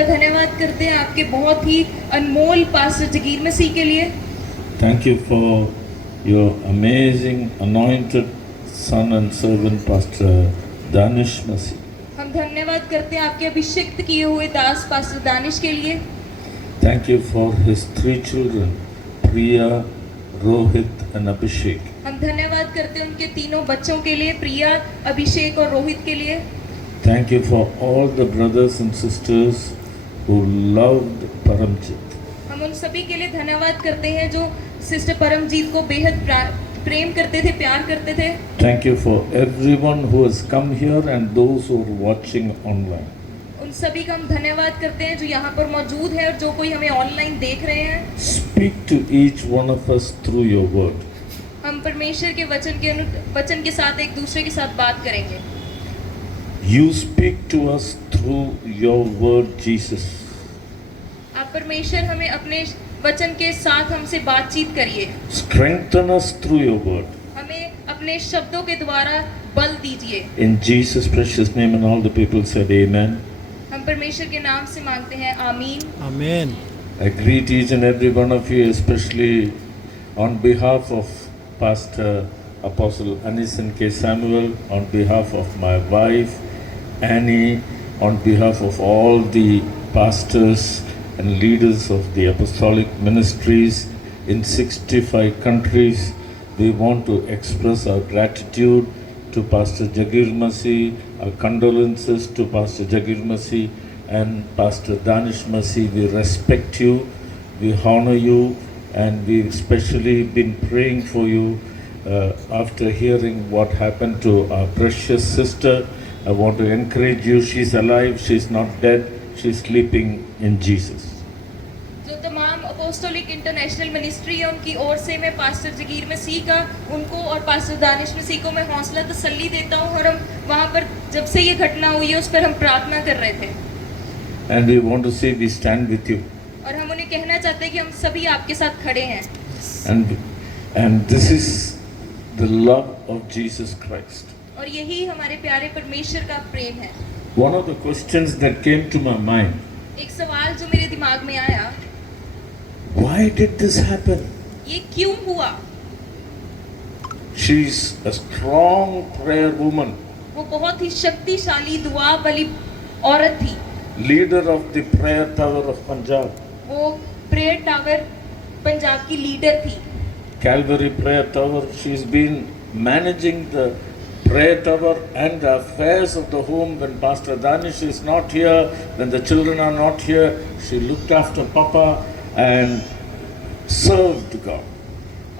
धन्यवाद करते हैं आपके बहुत ही अनमोल पास्टर जगीर मसीह के लिए। Thank you for your amazing anointed son and servant Pastor Danish Masi. हम धन्यवाद करते हैं आपके अभिषिक्त किए हुए दास पास्टर दानिश के लिए। Thank you for his 3 children, Priya, Rohit and Abhishek. हम धन्यवाद करते हैं उनके तीनों बच्चों के लिए, प्रिया, अभिषेक और रोहित के लिए। Thank you for all the brothers and sisters who loved Paramjit. हम उन सभी के लिए धन्यवाद करते हैं जो सिस्टर परमजीत को बेहद प्रेम करते थे, प्यार करते थे। Thank you for everyone who has come here and those who are watching online. उन सभी का हम धन्यवाद करते हैं जो यहाँ पर मौजूद है और जो कोई हमें ऑनलाइन देख रहे हैं। Speak to each one of us through your word. हम परमेश्वर के वचन के साथ एक दूसरे के साथ बात करेंगे। You speak to us through your word, Jesus. आप परमेश्वर हमें अपने वचन के साथ हमसे बातचीत करिए। Strengthen us through your word. हमें अपने शब्दों के द्वारा बल दीजिए। In Jesus' precious name, and all the people said amen. हम परमेश्वर के नाम से मांगते हैं, आमीन। Amen. I greet each and every one of you, especially on behalf of Pastor Apostle Anison K. Samuel, on behalf of my wife Annie, on behalf of all the pastors and leaders of the apostolic ministries in 65 countries. We want to express our gratitude to Pastor Jagir Masi, our condolences to Pastor Jagir Masi and Pastor Danish Masi. We respect you, we honor you, and we've especially been praying for you after hearing what happened to our precious sister. I want to encourage you, she's alive, she's not dead, she's sleeping in Jesus. जो तमाम apostolic international ministry है उनकी ओर से मैं pastor Jagir मसीह का उनको और pastor Danish मसीह को मैं हौसला तसल्ली देता हूँ और हम वहाँ पर जब से ये घटना हुई है उस पर हम प्रार्थना कर रहे थे। And we want to say we stand with you. और हम उन्हें कहना चाहते हैं कि हम सभी आपके साथ खड़े हैं। And this is the love of Jesus Christ. और यही हमारे प्यारे परमेश्वर का प्रेम है। One of the questions that came to my mind, एक सवाल जो मेरे दिमाग में आया, why did this happen? ये क्यों हुआ? She's a strong prayer woman, वो बहुत ही शक्तिशाली दुआ वाली औरत थी। leader of the prayer tower of Punjab, वो प्रेयर टावर पंजाब की लीडर थी। Calvary prayer tower. She's been managing the prayer tower and the affairs of the home when Pastor Danish is not here, when the children are not here. She looked after Papa and served God.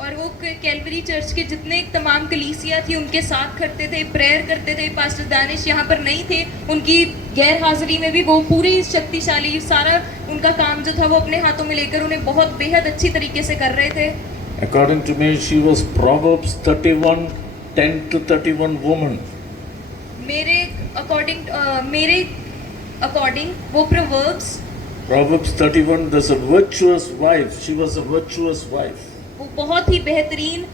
और वो Calvary church के जितने तमाम कलीसिया थी उनके साथ करते थे, प्रेयर करते थे। पास्टर दानिश यहाँ पर नहीं थे, उनकी गैर हाजिरी में भी वो पूरी शक्तिशाली सारा उनका काम जो था वो अपने हाथों में लेकर उन्हें बहुत बेहद अच्छी तरीके से कर रहे थे। According to me, she was Proverbs 31, 10 to 31 woman. मेरे अकॉर्डिंग वो Proverbs 31, there's a virtuous wife. She was a virtuous wife. वो बहुत ही बेहतरीन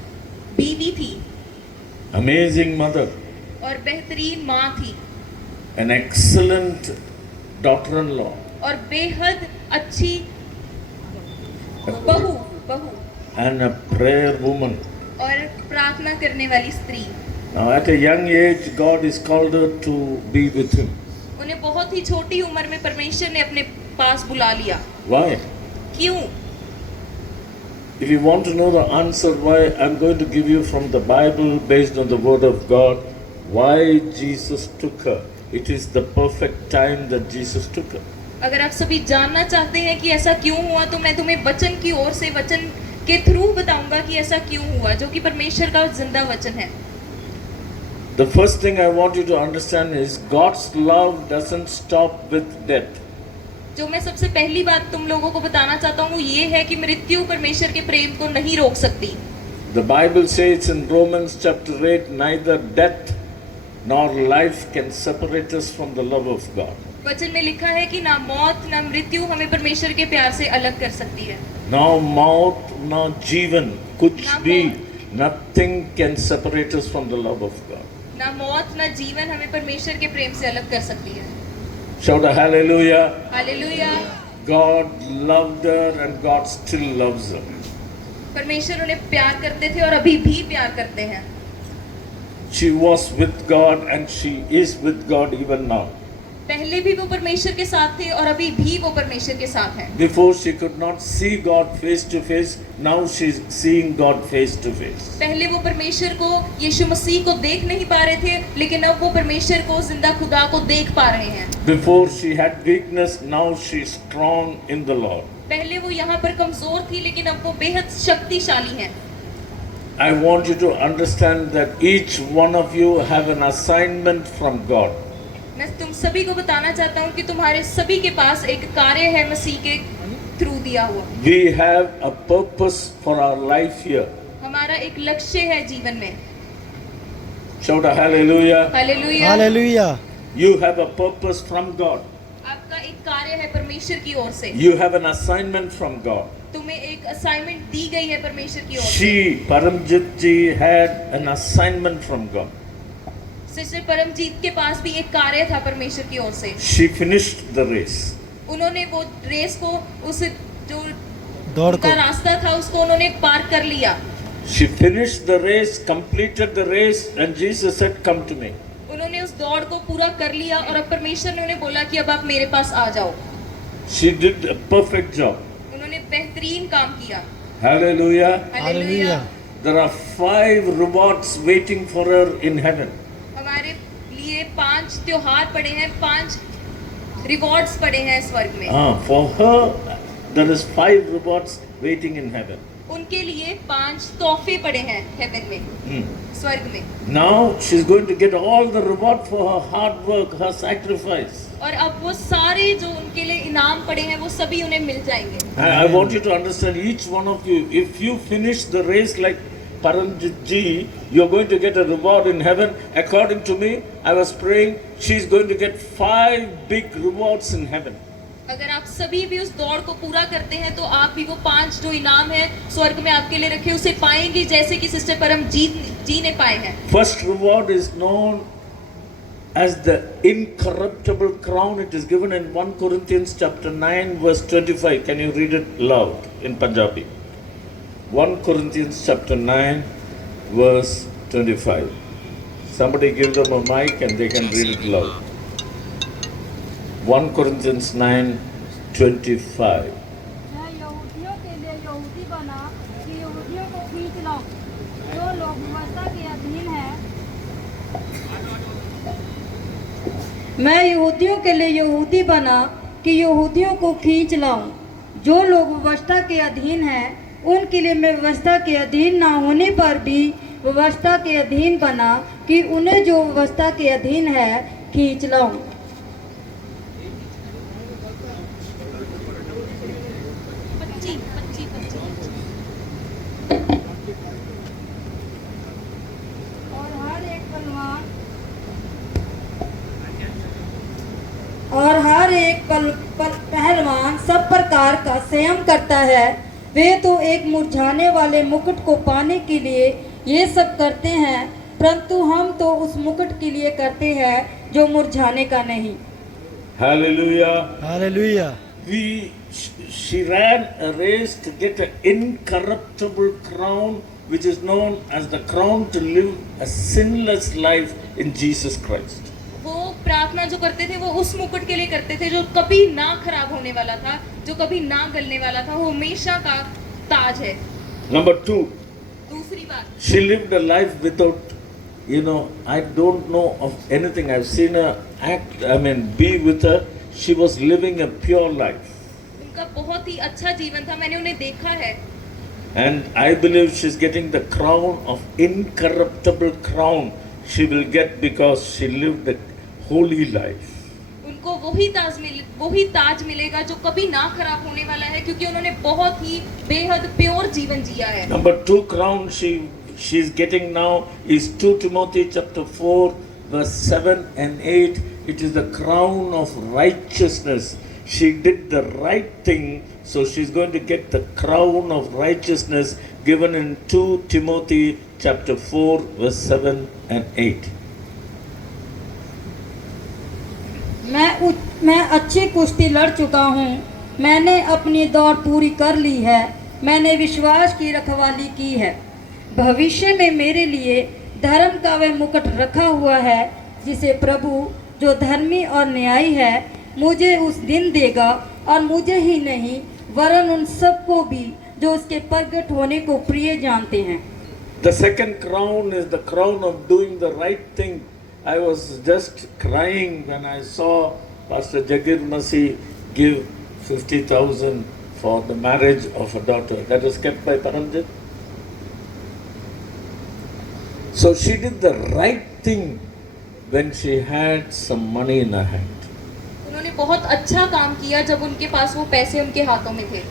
बीवी थी। Amazing mother. और बेहतरीन माँ थी। An excellent daughter-in-law. और बेहद अच्छी बहू And a prayer woman. और प्रार्थना करने वाली स्त्री। Now at a young age, God is called her to be with him. उन्हें बहुत ही छोटी उम्र में परमेश्वर ने अपने पास बुला लिया। Why? क्यों? If you want to know the answer why, I'm going to give you from the Bible based on the word of God why Jesus took her. It is the perfect time that Jesus took her. अगर आप सभी जानना चाहते हैं कि ऐसा क्यों हुआ तो मैं तुम्हें वचन की ओर से वचन के थ्रू बताऊंगा कि ऐसा क्यों हुआ, जो कि परमेश्वर का जिंदा वचन है। The first thing I want you to understand is God's love doesn't stop with death. जो मैं सबसे पहली बात तुम लोगों को बताना चाहता हूँ वो ये है कि मृत्यु परमेश्वर के प्रेम को नहीं रोक सकती। The Bible says in Romans chapter 8, neither death nor life can separate us from the love of God. वचन में लिखा है कि ना मौत ना मृत्यु हमें परमेश्वर के प्यार से अलग कर सकती है। ना मौत ना जीवन कुछ भी, nothing can separate us from the love of God. ना मौत ना जीवन हमें परमेश्वर के प्रेम से अलग कर सकती है। Shout a hallelujah. Hallelujah. God loved her and God still loves her. परमेश्वर उन्हें प्यार करते थे और अभी भी प्यार करते हैं। She was with God and she is with God even now. पहले भी वो परमेश्वर के साथ थे और अभी भी वो परमेश्वर के साथ हैं। Before she could not see God face to face, now she is seeing God face to face. पहले वो परमेश्वर को, यीशु मसीह को देख नहीं पा रहे थे, लेकिन अब वो परमेश्वर को, जिंदा खुदा को देख पा रहे हैं। Before she had weakness, now she is strong in the Lord. पहले वो यहाँ पर कमजोर थी, लेकिन अब वो बेहद शक्तिशाली हैं। I want you to understand that each one of you have an assignment from God. मैं तुम सभी को बताना चाहता हूँ कि तुम्हारे सभी के पास एक कार्य है मसीह के थ्रू दिया हुआ। We have a purpose for our life here. हमारा एक लक्ष्य है जीवन में। Shout a hallelujah. Hallelujah. Hallelujah. You have a purpose from God. आपका एक कार्य है परमेश्वर की ओर से। You have an assignment from God. तुम्हें एक असाइनमेंट दी गई है परमेश्वर की ओर से। She, Paramjit ji, had an assignment from God. Sister Paramjeet के पास भी एक कार्य था परमेश्वर की ओर से। She finished the race. उन्होंने वो रेस को, उस जो दौड़ उनका को रास्ता था उसको उन्होंने पार कर लिया। She finished the race, completed the race, and Jesus said, "Come to me." उन्होंने उस दौड़ को पूरा कर लिया और अब परमेश्वर ने उन्हें बोला कि अब आप मेरे पास आ जाओ। She did a perfect job. उन्होंने बेहतरीन काम किया। Hallelujah. Hallelujah. There are 5 rewards waiting for her in heaven. हमारे लिए 5 त्योहार पड़े हैं, 5 रिवॉर्ड्स पड़े हैं स्वर्ग में। For her, there is 5 rewards waiting in heaven. उनके लिए 5 तोहफे पड़े हैं हेवन में, Hmm. स्वर्ग में। Now she's going to get all the reward for her hard work, her sacrifice. और अब वो सारे जो उनके लिए इनाम पड़े हैं वो सभी उन्हें मिल जाएंगे। I want you to understand, each one of you, if you finish the race like Paramjit ji, you're going to get a reward in heaven. According to me, I was praying, she's going to get 5 big rewards in heaven. अगर आप सभी भी उस दौड़ को पूरा करते हैं तो आप भी वो 5 जो इनाम है स्वर्ग में आपके लिए रखे उसे पाएंगे, जैसे कि सिस्टर परमजीत जी ने पाए हैं। First reward is known as the incorruptible crown. It is given in 1 Corinthians chapter 9 verse 25. Can you read it loud in Punjabi? 1 Corinthians chapter 9 verse 25. Somebody give them a mic and they can read it loud. 1 Corinthians 9:25. मैं यहूदियों के लिए यहूदी बना कि यहूदियों को खींच लाऊं, जो लोग व्यवस्था के अधीन हैं। मैं यहूदियों के लिए यहूदी बना कि यहूदियों को खींच लाऊं, जो लोग व्यवस्था के अधीन हैं। उनके लिए मैं व्यवस्था के अधीन ना होने पर भी व्यवस्था के अधीन बना कि उन्हें जो व्यवस्था के अधीन है खींच लाऊं। और हर एक पहलवान सब प्रकार का संयम करता है। वे तो एक मुरझाने वाले मुकुट को पाने के लिए ये सब करते हैं, परंतु हम तो उस मुकुट के लिए करते हैं जो मुरझाने का नहीं। Hallelujah. Hallelujah. She ran a race to get an incorruptible crown, which is known as the crown to live a sinless life in Jesus Christ. वो प्रार्थना जो करते थे वो उस मुकुट के लिए करते थे जो कभी ना खराब होने वाला था, जो कभी ना गलने वाला था, वो हमेशा का ताज है। Number 2, दूसरी बात, she lived a life without, I don't know of anything. I've seen her act, be with her. She was living a pure life. उनका बहुत ही अच्छा जीवन था, मैंने उन्हें देखा है। And I believe she's getting the crown of incorruptible crown she will get because she lived a holy life. उनको वही ताज मिलेगा जो कभी ना खराब होने वाला है, क्योंकि उन्होंने बहुत ही बेहद प्योर जीवन जिया है। Number 2 crown she's getting now is 2 Timothy chapter 4 verse 7 and 8. It is the crown of righteousness. She did the right thing, so she's going to get the crown of righteousness given in 2 Timothy chapter 4 verse 7 and 8. मैं अच्छी कुश्ती लड़ चुका हूँ, मैंने अपनी दौड़ पूरी कर ली है, मैंने विश्वास की रखवाली की है। भविष्य में मेरे लिए धर्म का वह मुकुट रखा हुआ है जिसे प्रभु जो धर्मी और न्यायी है मुझे उस दिन देगा, और मुझे ही नहीं वरन उन सबको भी जो उसके प्रगट होने को प्रिय जानते हैं। The second crown is the crown of doing the right thing. I was just crying when I saw Pastor Jagir Masi give 50,000 for the marriage of a daughter. That was kept by Paramjit. So she did the right thing when she had some money in her hand. उन्होंने बहुत अच्छा काम किया जब उनके पास वो पैसे उनके हाथों में थे।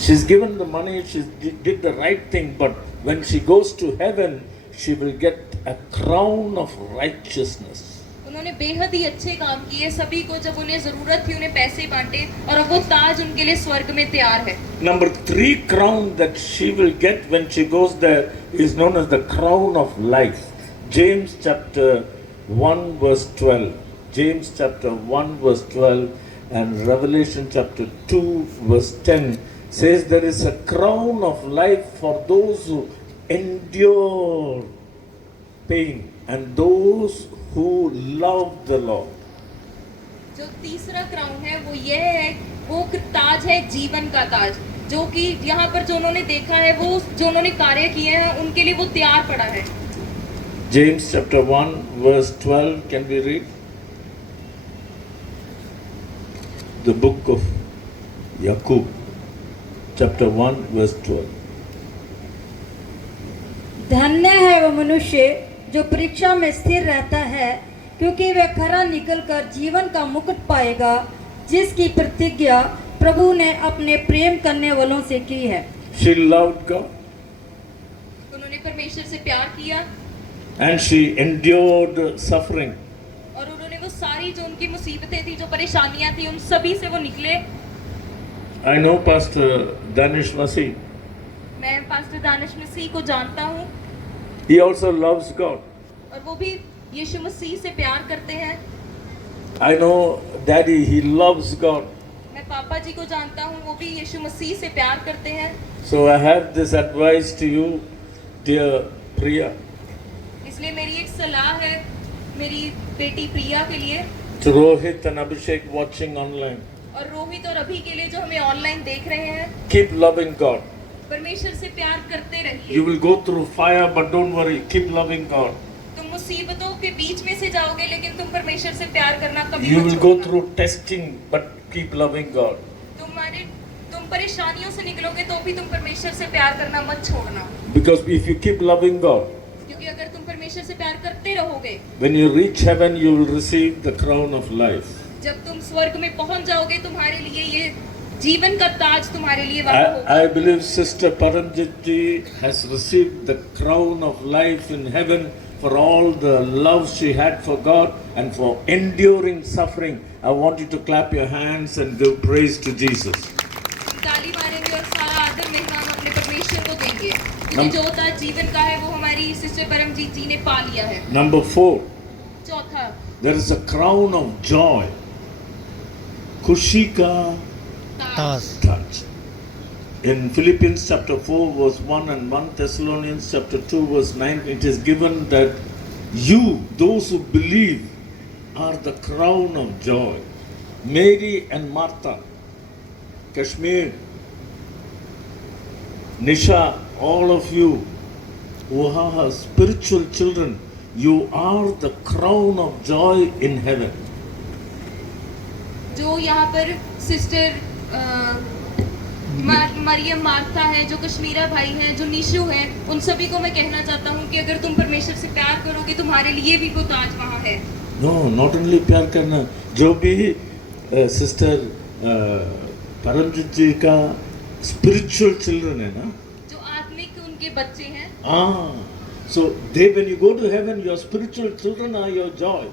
She's given the money, she did the right thing, but when she goes to heaven, she will get a crown of righteousness. उन्होंने बेहद ही अच्छे काम किए सभी को, जब उन्हें जरूरत थी उन्हें पैसे बांटे, और अब वो ताज उनके लिए स्वर्ग में तैयार है। Number 3 crown that she will get when she goes there is known as the crown of life. James chapter 1 verse 12. James chapter 1 verse 12 and Revelation chapter 2 verse 10 says there is a crown of life for those who endure pain and those who love the Lord. जो तीसरा crown है वो ये है, वो ताज है जीवन का ताज, जो कि यहाँ पर जो उन्होंने देखा है, वो जो उन्होंने कार्य किए हैं उनके लिए वो तैयार पड़ा है। James chapter 1 verse 12, can we read? The book of Yaqub chapter 1 verse 12. धन्य है वह मनुष्य जो परीक्षा में स्थिर रहता है, क्योंकि वह खरा निकलकर जीवन का मुकुट पाएगा, जिसकी प्रतिज्ञा प्रभु ने अपने प्रेम करने वालों से की है। She loved God उन्होंने परमेश्वर से प्यार किया and she endured suffering. और उन्होंने वो सारी जो उनकी मुसीबतें थी, जो परेशानियां थी, उन सभी से वो निकले। I know Pastor Danish Masi. मैं पास्टर दानिश मसीह को जानता हूँ, He also loves God. और वो भी यीशु मसीह से प्यार करते हैं। I know Daddy, he loves God. मैं पापा जी को जानता हूँ, वो भी यीशु मसीह से प्यार करते हैं। So I have this advice to you, dear Priya, इसलिए मेरी एक सलाह है मेरी बेटी प्रिया के लिए, to Rohit and Abhishek watching online. और रोहित और अभी के लिए जो हमें ऑनलाइन देख रहे हैं, Keep loving God. परमेश्वर से प्यार करते रहिए। You will go through fire, but don't worry, keep loving God. तुम मुसीबतों के बीच में से जाओगे, लेकिन तुम परमेश्वर से प्यार करना कभी You मत will go छोड़ना। through testing, but keep loving God. तुम परेशानियों से निकलोगे तो भी तुम परमेश्वर से प्यार करना मत छोड़ना, Because if you keep loving God, क्योंकि अगर तुम परमेश्वर से प्यार करते रहोगे, when you reach heaven, you will receive the crown of life. जब तुम स्वर्ग में पहुंच जाओगे, तुम्हारे लिए ये जीवन का ताज तुम्हारे लिए वहां होगा। I believe Sister Paramjit ji has received the crown of life in heaven for all the love she had for God and for enduring suffering. I want you to clap your hands and give praise to Jesus. हम ताली मारेंगे और सारा आदर महिमा हम अपने परमेश्वर को देंगे, क्योंकि जो ताज जीवन का है वो हमारी सिस्टर परमजीत जी ने पा लिया है। Number 4, चौथा, there is a crown of joy. खुशी का ताज touch. In Philippians chapter 4 verse 1 and 1 Thessalonians chapter 2 verse 9, it is given that you, those who believe, are the crown of joy. Mary and Martha, Kashmir, Nisha, all of you who are spiritual children, you are the crown of joy in heaven. जो यहाँ पर sister Maryam Martha है, जो कश्मीरा भाई हैं, जो निशु है, उन सभी को मैं कहना चाहता हूँ कि अगर तुम परमेश्वर से प्यार करोगे, तुम्हारे लिए भी वो ताज वहाँ है। No, not only प्यार करना, जो भी सिस्टर परमजीत जी का स्पिरिचुअल चिल्ड्रन है ना, जो आत्मिक उनके बच्चे हैं, so they, when you go to heaven, your spiritual children are your joy.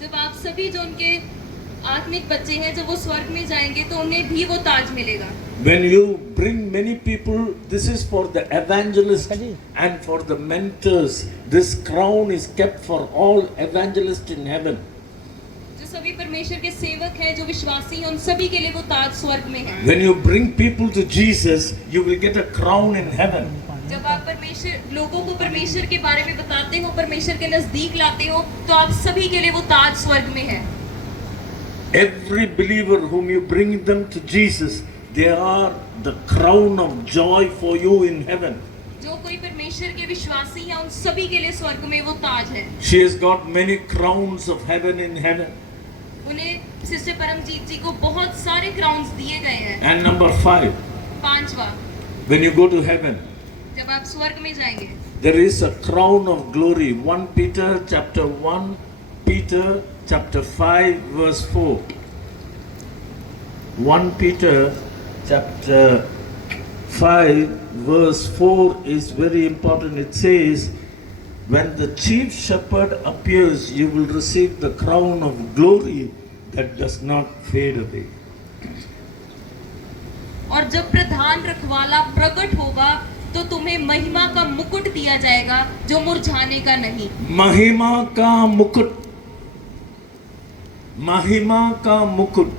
जब आप सभी जो उनके आत्मिक बच्चे हैं, जब वो स्वर्ग में जाएंगे तो उन्हें भी वो ताज मिलेगा। When you bring many people, this is for the evangelists and for the mentors. This crown is kept for all evangelists in heaven. जो सभी परमेश्वर के सेवक हैं, जो विश्वासी हैं, उन सभी के लिए वो ताज स्वर्ग में है। When you bring people to Jesus, you will get a crown in heaven. जब आप परमेश्वर लोगों को परमेश्वर के बारे में बताते हो, परमेश्वर के नजदीक लाते हो, तो आप सभी के लिए वो ताज स्वर्ग में है। Every believer whom you bring them to Jesus, they are the crown of joy for you in heaven. जो कोई परमेश्वर के विश्वासी हैं, उन सभी के लिए स्वर्ग में वो ताज है। She has got many crowns of heaven in heaven. उन्हें सिस्टर परमजीत जी को बहुत सारे क्राउन्स दिए गए हैं। And number 5, पांचवा, when you go to heaven, जब आप स्वर्ग में जाएंगे, there is a crown of glory. 1 Peter chapter 1, Peter chapter 5 verse 4. 1 Peter chapter 5 verse 4 is very important. It says, when the chief shepherd appears, you will receive the crown of glory that does not fade away. और जब प्रधान रखवाला प्रकट होगा, तो तुम्हें महिमा का मुकुट दिया जाएगा, जो मुरझाने का नहीं। महिमा का मुकुट, महिमा का मुकुट.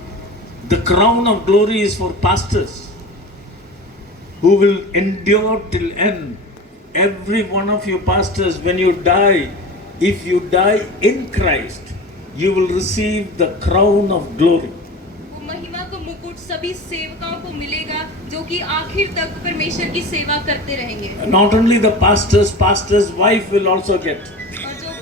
The crown of glory is for pastors who will endure till end. Every one of you pastors, when you die, if you die in Christ, you will receive the crown of glory. वो महिमा का मुकुट सभी सेवकाओं को मिलेगा, जो कि आखिर तक परमेश्वर की सेवा करते रहेंगे। Not only the pastor's wife will also get. और जो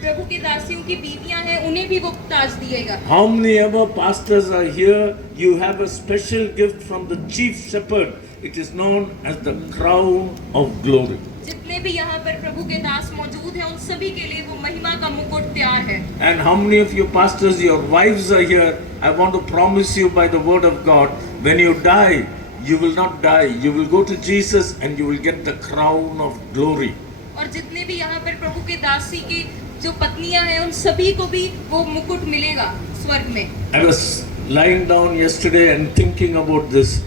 प्रभु की दासियों की बीवियां हैं, उन्हें भी वो ताज दिएगा। How many ever pastors are here, you have a special gift from the chief shepherd. It is known as the crown of glory. जितने भी यहाँ पर प्रभु के दास मौजूद हैं, उन सभी के लिए वो महिमा का मुकुट तैयार है। And how many of you pastors, your wives are here? I want to promise you by the word of God, when you die, you will not die. You will go to Jesus and you will get the crown of glory. और जितने भी यहाँ पर प्रभु के दासी की जो पत्नियां हैं, उन सभी को भी वो मुकुट मिलेगा स्वर्ग में। I was lying down yesterday and thinking about this.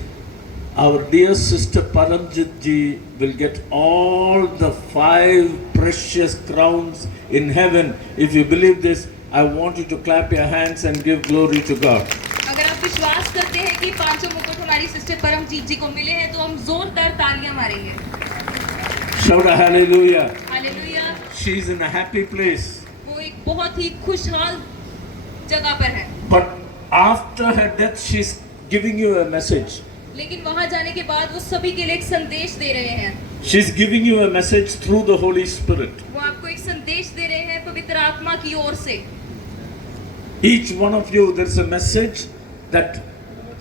Our dear sister Paramjit ji will get all the 5 precious crowns in heaven. If you believe this, I want you to clap your hands and give glory to God. अगर आप विश्वास करते हैं कि 5 मुकुट हमारी sister Paramjit जी को मिले हैं, तो हम जोरदार तालियां मारेंगे। Shout a hallelujah. Hallelujah. She is in a happy place. वो एक बहुत ही खुशहाल जगह पर है। But after her death, she is giving you a message. लेकिन वहां जाने के बाद वो सभी के लिए एक संदेश दे रहे हैं। She is giving you a message through the Holy Spirit. वो आपको एक संदेश दे रहे हैं पवित्र आत्मा की ओर से। Each one of you, there is a message that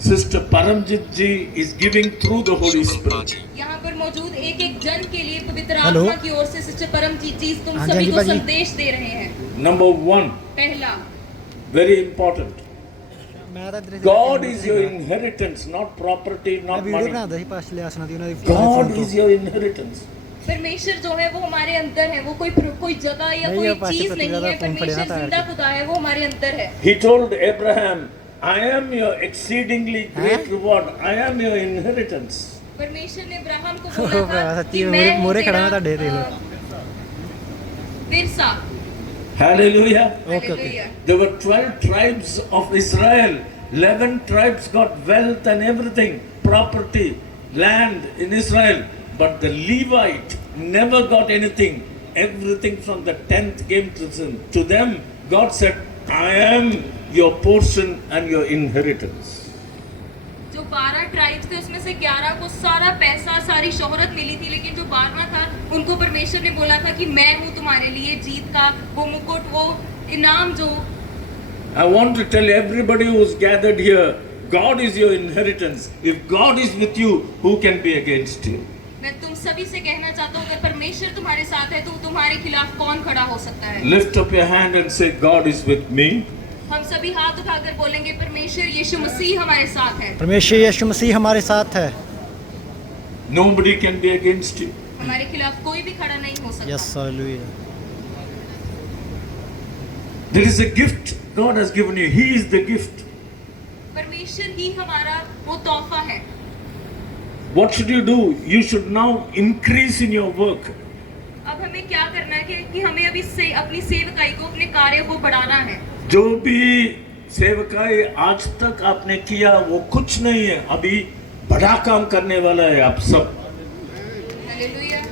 Sister Paramjit ji is giving through the Holy Spirit. यहाँ पर मौजूद एक एक जन के लिए पवित्र हेलो। आत्मा की ओर से सिस्टर परमजीत जी तुम हाँ, सभी जानकी को बाजी। संदेश दे रहे हैं। Number 1, पहला, very important. ਮੈਂ ਤਾਂ ਇੱਧਰ God is your inheritance, not property, not video money. ਬਣਾਉਂਦਾ ਸੀ ਪਾਸਲੇ ਆਸਨਾ ਦੀ ਉਹਨਾਂ ਦੀ God is your inheritance. परमेश्वर जो है वो हमारे अंदर है। वो कोई जगह या नहीं, कोई ये पास चीज से नहीं है। प्रतिभा का फोन पड़ेगा परमेश्वर था जिंदा यार। खुदा है, वो हमारे अंदर है। He told Abraham, I am your exceedingly great हाँ? reward. I am your inheritance. परमेश्वर ने अब्राहम को ओ बोला भरा, था सच्ची कि में मैं मोरे हूँ खड़ा हुआ था, तेरा, ढेर लो। विरसा। Hallelujah. Okay okay hallelujah. There were 12 tribes of Israel. 11 tribes got wealth and everything, property, land in Israel. But the Levite never got anything. Everything from the 10th came to them. God said, I am your portion and your inheritance. जो 12 tribes थे, उसमें से 11 को सारा पैसा, सारी शोहरत मिली थी, लेकिन जो 12वां था, उनको परमेश्वर ने बोला था कि मैं हूँ तुम्हारे लिए जीत का वो मुकुट, वो इनाम। जो I want to tell everybody who's gathered here, God is your inheritance. If God is with you, who can be against you? मैं तुम सभी से कहना चाहता हूँ, अगर परमेश्वर तुम्हारे साथ है, तो तुम्हारे खिलाफ कौन खड़ा हो सकता है? Lift up your hand and say, God is with me. हम सभी हाथ उठाकर बोलेंगे, परमेश्वर यीशु मसीह हमारे साथ है। परमेश्वर यीशु मसीह हमारे साथ है। Nobody can be against you. हमारे खिलाफ कोई भी खड़ा नहीं हो सकता। Yes hallelujah. There is a gift God has given you. He is the gift. परमेश्वर ही हमारा वो तोहफा है। What should you do? You should now increase in your work. अब हमें क्या करना है कि हमें अभी से अपनी सेवकाई को, अपने कार्य को बढ़ाना है। जो भी सेवकाई आज तक आपने किया वो कुछ नहीं है, अभी बड़ा काम करने वाला है आप सब। Hallelujah.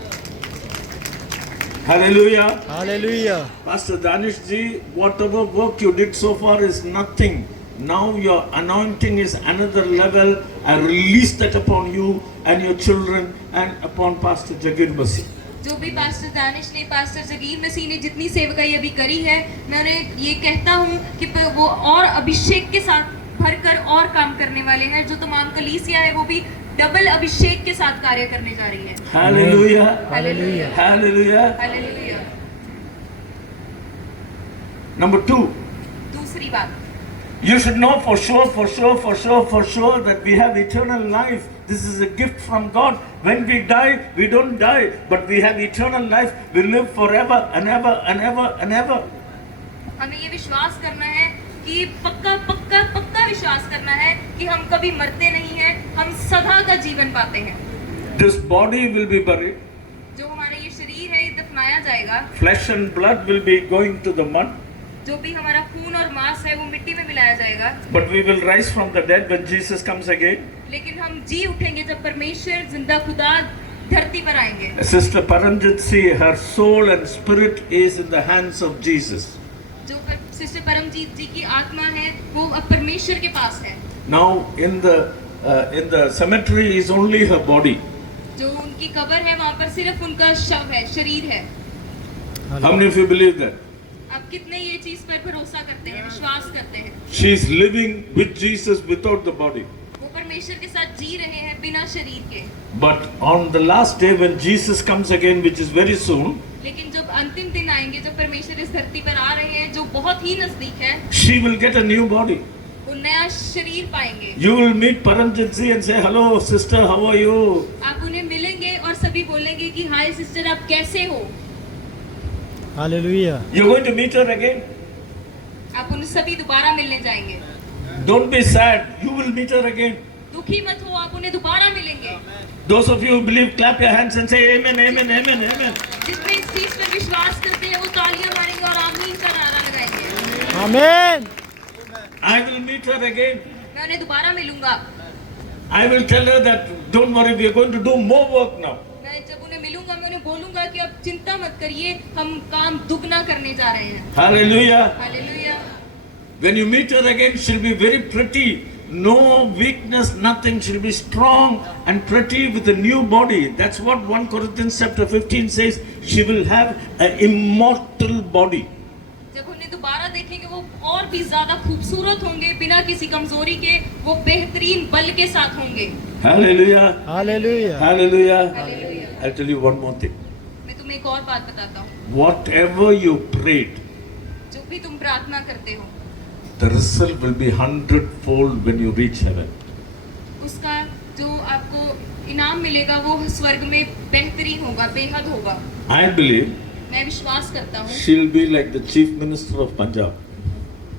Hallelujah. Hallelujah. Pastor Danish ji, whatever work you did so far is nothing. Now your anointing is another level. I release that upon you and your children and upon Pastor Jagir Masi. जो भी pastor Danish ने, pastor Jagir मसीह ने जितनी सेवकाई अभी करी है, मैं उन्हें ये कहता हूँ कि वो और अभिषेक के साथ भरकर और काम करने वाले हैं। जो तमाम कलीसिया है वो भी डबल अभिषेक के साथ कार्य करने जा रही है। Hallelujah. Hallelujah. Hallelujah. Hallelujah. Number 2. दूसरी बात, You should know for sure that we have eternal life. This is a gift from God. When we die, we don't die, but we have eternal life. We live forever and ever and ever and ever. हमें ये विश्वास करना है कि पक्का विश्वास करना है कि हम कभी मरते नहीं हैं, हम सदा का जीवन पाते हैं। This body will be buried. जो हमारा ये शरीर है ये दफनाया जाएगा। Flesh and blood will be going to the mud. जो भी हमारा खून और मांस है वो मिट्टी में मिलाया जाएगा। But we will rise from the dead when Jesus comes again. लेकिन हम जी उठेंगे जब परमेश्वर जिंदा खुदा धरती पर आएंगे। Sister Paramjit C, her soul and spirit is in the hands of Jesus. जो सिस्टर परमजीत जी की आत्मा है वो अब परमेश्वर के पास है। Now in the cemetery is only her body. जो उनकी कब्र है वहाँ पर सिर्फ उनका शव है, शरीर है। How many of you believe that? अब कितने ये चीज पर भरोसा करते हैं, विश्वास करते हैं? She is living with Jesus without the body. वो परमेश्वर के साथ जी रहे हैं बिना शरीर के। But on the last day when Jesus comes again, which is very soon, लेकिन जब अंतिम दिन आएंगे, जब परमेश्वर इस धरती पर आ रहे हैं, जो बहुत ही नजदीक है, she will get a new body. वो नया शरीर पाएंगे। You will meet Paramjit ji and say, "Hello, sister, how are you?" आप उन्हें मिलेंगे और सभी बोलेंगे कि हाय सिस्टर, आप कैसे हो? Hallelujah. You're going to meet her again. आप उन्हें सभी दोबारा मिलने जाएंगे। Don't be sad. You will meet her again. दुखी मत हो, आप उन्हें दोबारा मिलेंगे। Those of you who believe, clap your hands and say, "Amen, amen, amen, amen." जिसमें इस चीज पर विश्वास करते हैं वो तालियां मारेंगे और आमीन का नारा लगाएंगे। आमीन। I will meet her again. मैं उन्हें दोबारा मिलूंगा। I will tell her that, "Don't worry, we are going to do more work now." मैं जब उन्हें मिलूंगा मैं उन्हें बोलूंगा कि अब चिंता मत करिए, हम काम दुगना करने जा रहे हैं। Hallelujah. Hallelujah. When you meet her again, she'll be very pretty. No weakness, nothing. She'll be strong and pretty with a new body. That's what 1 Corinthians chapter 15 says. She will have an immortal body. जब उन्हें दोबारा देखेंगे वो और भी ज्यादा खूबसूरत होंगे, बिना किसी कमजोरी के, वो बेहतरीन बल के साथ होंगे। Hallelujah. Hallelujah. Hallelujah. Hallelujah. I'll tell you one more thing. मैं तुम्हें एक और बात बताता हूँ। Whatever you prayed, जो भी तुम प्रार्थना करते हो, the result will be 100-fold when you reach heaven. उसका जो आपको इनाम मिलेगा वो स्वर्ग में बेहतरीन होगा, बेहद होगा। I believe मैं विश्वास करता हूँ। she'll be like the Chief Minister of Punjab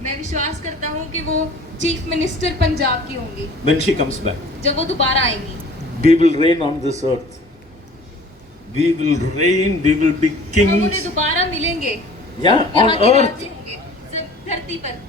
मैं विश्वास करता हूँ कि वो चीफ मिनिस्टर पंजाब की होंगी when she comes back. जब वो दोबारा आएंगी। We will reign on this earth. We will reign, we will be हम उन्हें kings. दोबारा मिलेंगे Yeah, on यहाँ के earth. राजे होंगे, धरती पर।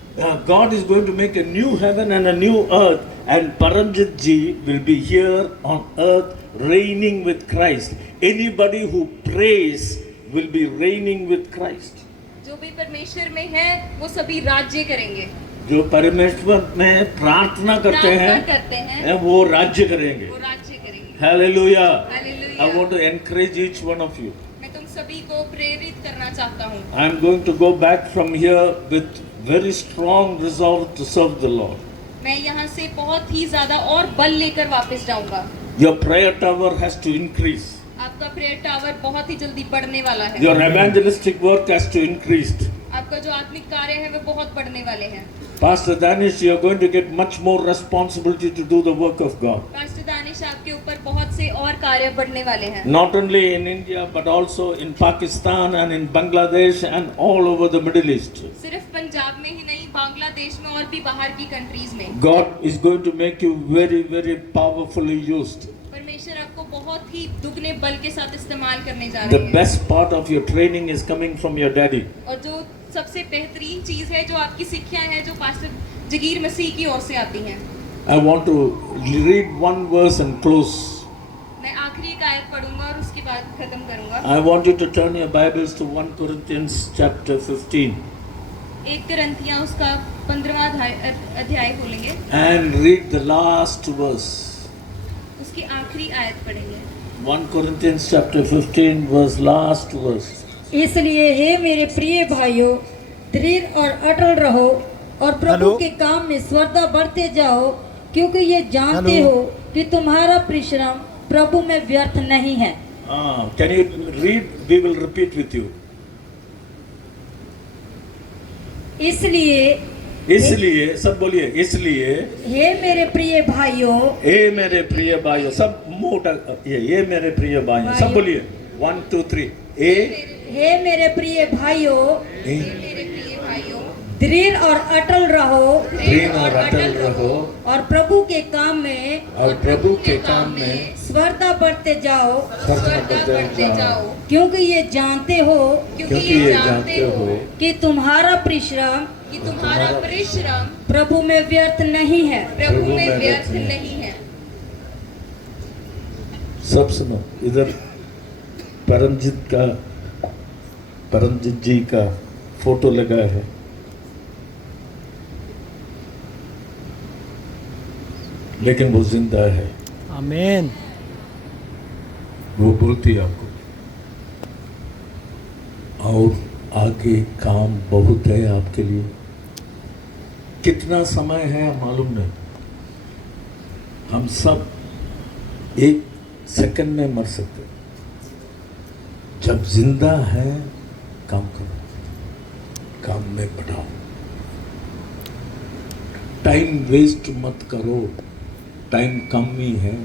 God is going to make a new heaven and a new earth, and Paramjit ji will be here on earth reigning with Christ. Anybody who prays will be reigning with Christ. जो भी परमेश्वर में है वो सभी राज्य करेंगे। जो परमेश्वर में प्रार्थना करते प्रार्थना हैं हैं वो राज्य करेंगे. वो राज्य करेंगे। Hallelujah. Hallelujah. I want to encourage each one of you. मैं तुम सभी को प्रेरित करना चाहता हूँ। I am going to go back from here with very strong resolve to serve the Lord. मैं यहाँ से बहुत ही ज्यादा और बल लेकर वापस जाऊंगा। Your prayer tower has to increase. आपका प्रेयर टावर बहुत ही जल्दी बढ़ने वाला है। Your evangelistic work has to increase. आपका जो आत्मिक कार्य है वे बहुत बढ़ने वाले हैं। Pastor Danish, you are going to get much more responsibility to do the work of God. Pastor Danish आपके ऊपर बहुत से और कार्य बढ़ने वाले हैं। Not only in India, but also in Pakistan and in Bangladesh and all over the Middle East. सिर्फ पंजाब में ही नहीं, बांग्लादेश में और भी बाहर की कंट्रीज में। God is going to make you very, very powerfully used. परमेश्वर आपको बहुत ही दुगने बल के साथ इस्तेमाल करने जा The रहे हैं। best part of your training is coming from your daddy. और जो सबसे बेहतरीन चीज है जो आपकी शिक्षा है जो पास्टर जगीर मसीह की ओर से आती हैं। I want to read one verse and close. मैं आखिरी एक आयत पढ़ूंगा और उसके बाद खत्म करूंगा। I want you to turn your Bibles to 1 Corinthians chapter 15 1 करंथियां उसका 15वां अध्याय खोलेंगे, and read the last verse. उसकी आखिरी आयत पढ़ेंगे। 1 Corinthians chapter 15 verse last verse. इसलिए हे मेरे प्रिय भाइयों, दृढ़ और अटल रहो और प्रभु हेलो। के काम में श्रद्धा बढ़ते जाओ, क्योंकि ये जानते हेलो। हो कि तुम्हारा परिश्रम प्रभु में व्यर्थ नहीं है। Can you read? We will repeat with you. इसलिए सब बोलिए, इसलिए हे मेरे प्रिय भाइयों, हे मेरे प्रिय भाइयों, सब मोटा ये मेरे प्रिय भाइयों, सब बोलिए 1 2 3 हे मेरे प्रिय भाइयों, मेरे प्रिय भाइयों, दृढ़ और अटल रहो दृढ़ और अटल रहो और प्रभु के काम में और प्रभु के काम में श्रद्धा बढ़ते जाओ, श्रद्धा बढ़ते बढ़ते जाओ, क्योंकि ये जानते हो क्योंकि क्योंकि ये जानते हो कि तुम्हारा परिश्रम कि तुम्हारा परिश्रम प्रभु में व्यर्थ नहीं है। प्रभु में व्यर्थ नहीं है। सब सुनो, इधर परमजीत जी का फोटो लगा है। लेकिन वो जिंदा है, आमीन। वो बोलती है आपको और आगे काम बहुत है आपके लिए। कितना समय है मालूम नहीं, हम सब 1 सेकंड में मर सकते। जब जिंदा है काम करो, काम में बढ़ाओ, टाइम वेस्ट मत करो। टाइम कम ही है,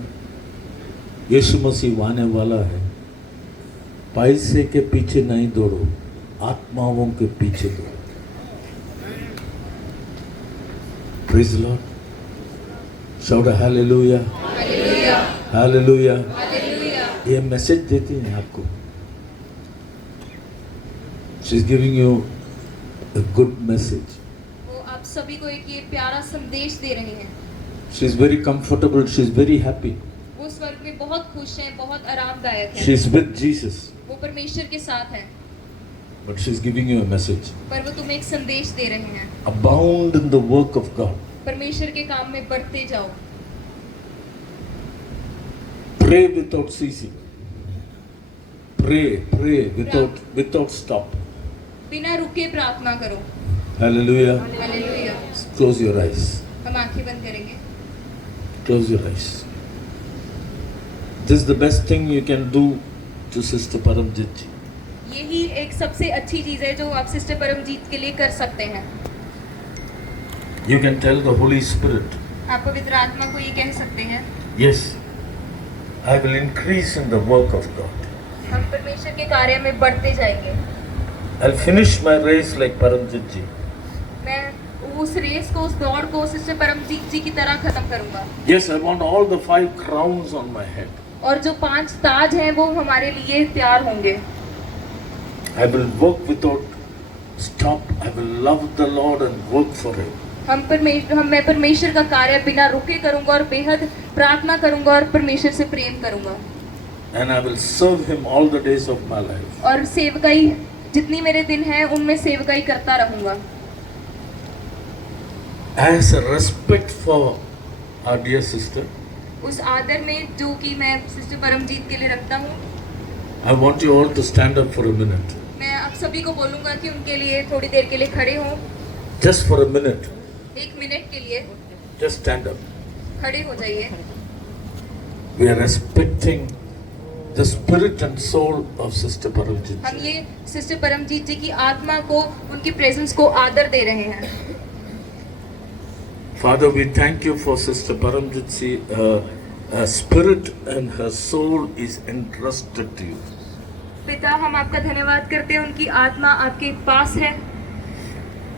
यीशु मसीह आने वाला है। पैसे के पीछे नहीं दौड़ो, आत्माओं के पीछे दौड़ो। Praise the Lord. Shout a hallelujah. Hallelujah, Hallelujah. Hallelujah. ये मैसेज देती हैं आपको। She is giving you a good message. वो आप सभी को एक ये प्यारा संदेश दे रहे हैं। She is very comfortable. She is very happy. वो स्वर्ग में बहुत खुश हैं, बहुत आरामदायक She हैं। is with Jesus. वो परमेश्वर के साथ हैं, But she is giving you a message. पर वो तुम्हें एक संदेश दे रहे हैं। Abound in the work of God. परमेश्वर के काम में बढ़ते जाओ, Pray without ceasing. Pray without stop. बिना रुके प्रार्थना करो। Hallelujah. Hallelujah. Close your eyes. हम आंखें बंद करेंगे। Close your eyes. This is the best thing you can do to Sister Paramjit ji. यही एक सबसे अच्छी चीज है जो आप सिस्टर परमजीत के लिए कर सकते हैं। You can tell the Holy Spirit, आप पवित्र आत्मा को ये कह सकते हैं, yes, I will increase in the work of God. हम परमेश्वर के कार्य में बढ़ते जाएंगे। I'll finish my race like Paramjit ji. मैं उस रेस को, उस दौड़ को सिस्टर परमजीत जी की तरह खत्म करूंगा। Yes, I want all the 5 crowns on my head. और जो 5 ताज हैं वो हमारे लिए तैयार होंगे। I will work without stop. I will love the Lord and work for Him. मैं परमेश्वर का कार्य बिना रुके करूंगा और बेहद प्रार्थना करूंगा और परमेश्वर से प्रेम करूंगा। And I will serve Him all the days of my life. और सेवकाई जितनी मेरे दिन हैं उनमें सेवकाई करता रहूंगा। As a respect for our dear sister, उस आदर में जो कि मैं सिस्टर परमजीत के लिए रखता हूँ, I want you all to stand up for a minute. मैं आप सभी को बोलूंगा कि उनके लिए थोड़ी देर के लिए खड़े हों। Just for a minute. 1 minute के लिए Just stand up. खड़े हो जाइए। We are respecting the spirit and soul of Sister Paramjit. हम ये सिस्टर परमजीत जी की आत्मा को, उनकी प्रेजेंस को आदर दे रहे हैं। Father, we thank you for Sister Paramjit. Her spirit and her soul is entrusted to you. पिता, हम आपका धन्यवाद करते हैं, उनकी आत्मा आपके पास है।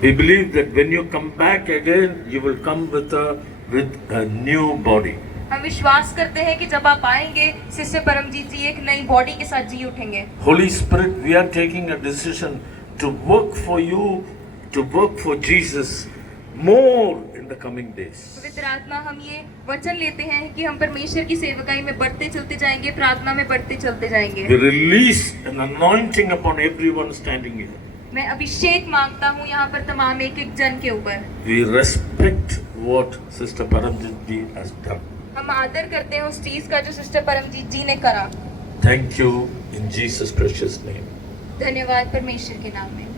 We believe that when you come back again, you will come with a new body. हम विश्वास करते हैं कि जब आप आएंगे सिस्टर परमजीत जी एक नई बॉडी के साथ जी उठेंगे। Holy Spirit, we are taking a decision to work for you, to work for Jesus more in the coming days. पवित्र आत्मा, हम ये वचन लेते हैं कि हम परमेश्वर की सेवकाई में बढ़ते चलते जाएंगे, प्रार्थना में बढ़ते चलते जाएंगे। We release an anointing upon everyone standing here. मैं अभिषेक मांगता हूँ यहाँ पर तमाम एक एक जन के ऊपर। We respect what Sister Paramjit ji has done. हम आदर करते हैं उस चीज का जो सिस्टर परमजीत जी ने करा। Thank you in Jesus' precious name. धन्यवाद परमेश्वर के नाम में।